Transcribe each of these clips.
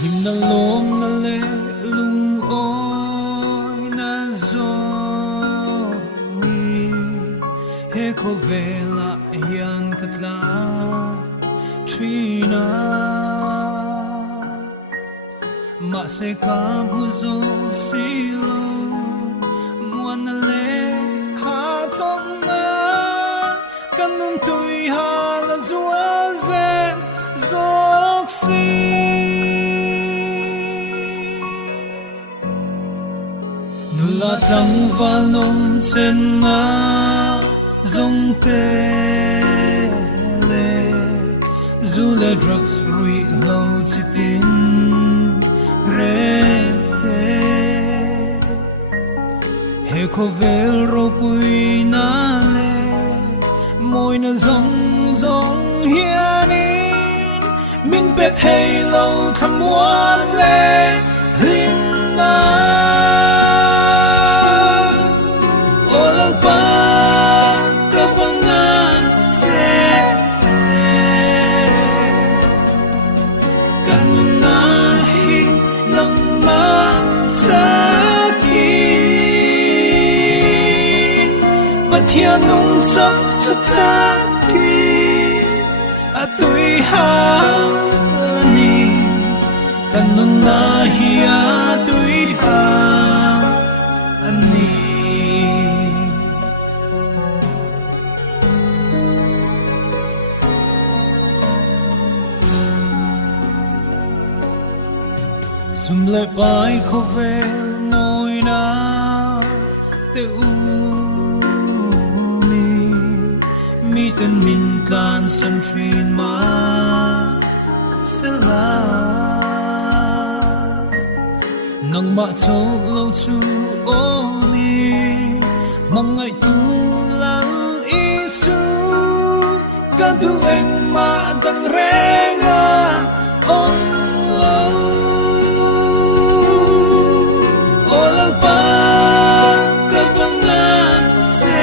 Him na lom na le lung oi na zo ni he ko vela yan katla trina ma se ka mu zo silo muan na le ha tom na kanun tui ha la zua ze zok si nula tang val nom chen na zong te le zule drugs rui lo chitin re he ko vel ro pui na le moi na zong zong hianin min pe thei lo tham muan le lim na pa ka vangan se kan na hi nang ma sa ki pathia nong sa sa sa ki atui ha ni kan na hi atui ha ani sum le pai ko vel moi na te u mi ten min tlan san trin ma sela nang ma chau lo chu o mi mangai tu lang isu ka du eng ma dang renga on pa ka vangan se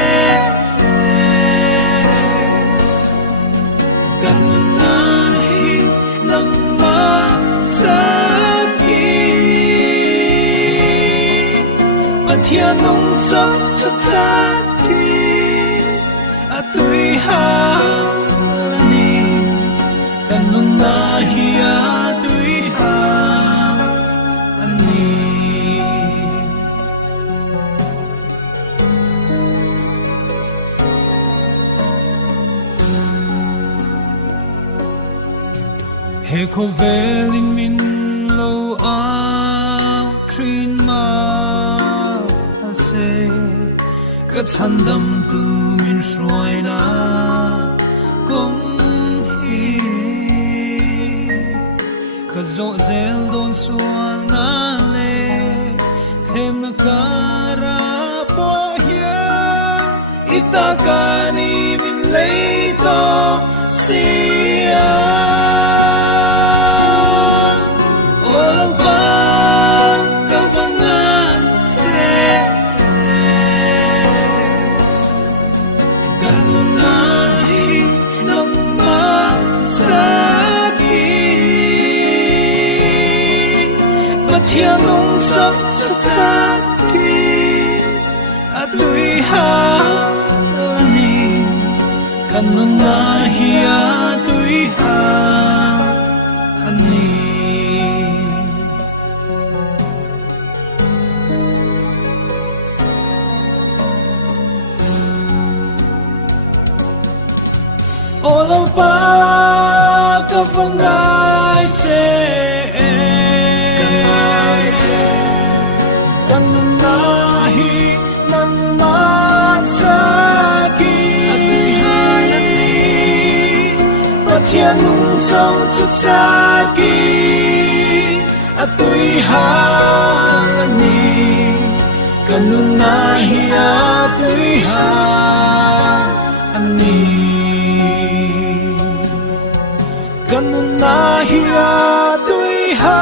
kan na hi nang ma sa ki pathia nong sa sa sa ki atui ha ni kan na hi atui ha ani he ko velin min lo ao trin ma se ka chan dam tu min shroi na kong hi ka zo zel don suan na le them na kara po hian itakani min leito sia thiên nong sa sa sa ki atui ha ni kan na hi atui ha ani olo pa ka vangai che thiên nung trong chút cha ki atui ha ni kanun na hi atui ha ani kanun na hi atui ha